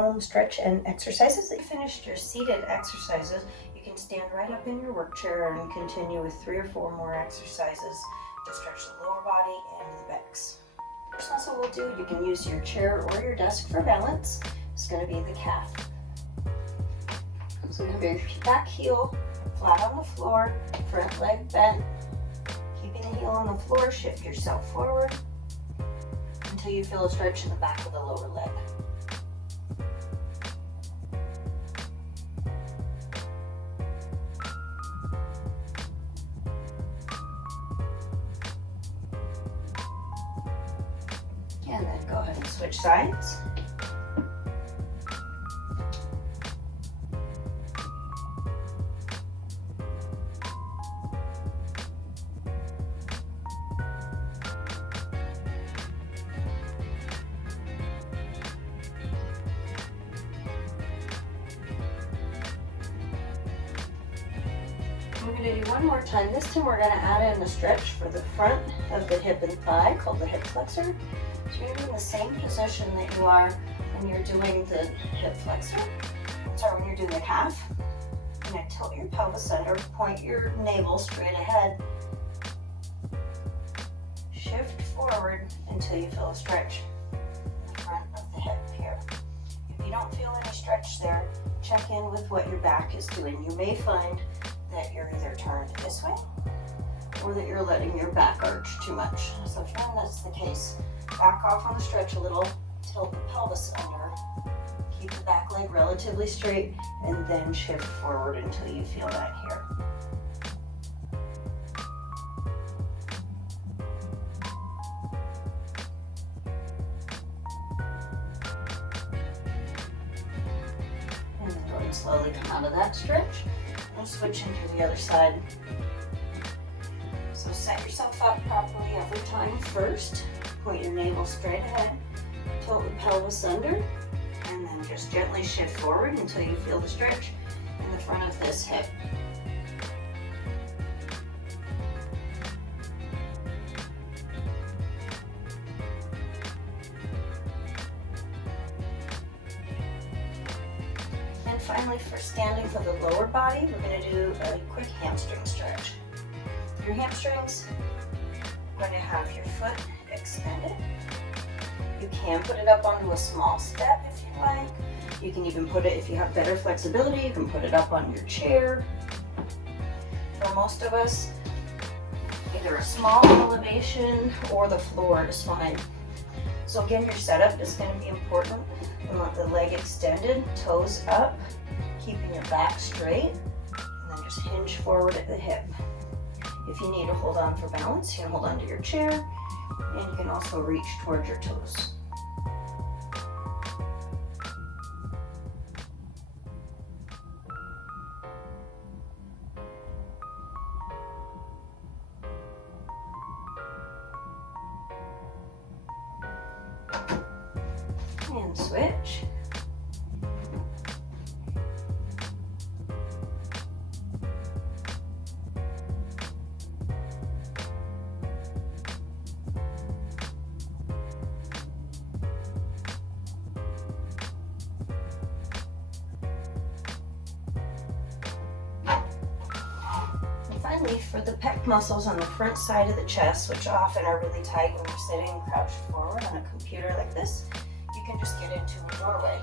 home stretch and exercises. That you finished your seated exercises, you can stand right up in your work chair and continue with 3 or 4 more exercises to stretch the lower body and the backs. First muscle we'll do, you can use your chair or your desk for balance. It's going to be the calf. So we're going to be your back heel flat on the floor, front leg bent. Keeping the heel on the floor, shift yourself forward until you feel a stretch in the back of the lower leg. And then go ahead and switch sides. We're going to do one more time. This time we're going to add in a stretch for the front of the hip and thigh called the hip flexor. So you're going to be in the same position that you are when you're doing the hip flexor. Sorry, when you're doing the calf. You're going to tilt your pelvis under, point your navel straight ahead. Shift forward until you feel a stretch in the front of the hip here. If you don't feel any stretch there, check in with what your back is doing. You may find that you're either turned this way or that you're letting your back arch too much. So if you find that's the case, back off on the stretch a little, tilt the pelvis under, keep the back leg relatively straight, and then shift forward until you feel that here. And then go and slowly come out of that stretch. And switch into the other side. So set yourself up properly every time first. Point your navel straight ahead, tilt the pelvis under, and then just gently shift forward until you feel the stretch in the front of this hip. And finally, for standing for the lower body, we're going to do a quick hamstring stretch. Your hamstrings, you're going to have your foot extended. You can put it up onto a small step if you like. You can even put it, if you have better flexibility, you can put it up on your chair. For most of us, either a small elevation or the floor is fine. So again, your setup is going to be important. You want the leg extended, toes up, keeping your back straight, and then just hinge forward at the hip. If you need to hold on for balance, you can hold on to your chair, and you can also reach towards your toes. And switch. And finally, for the pec muscles on the front side of the chest, which often are really tight when you're sitting crouched forward on a computer like this, you can just get into a doorway.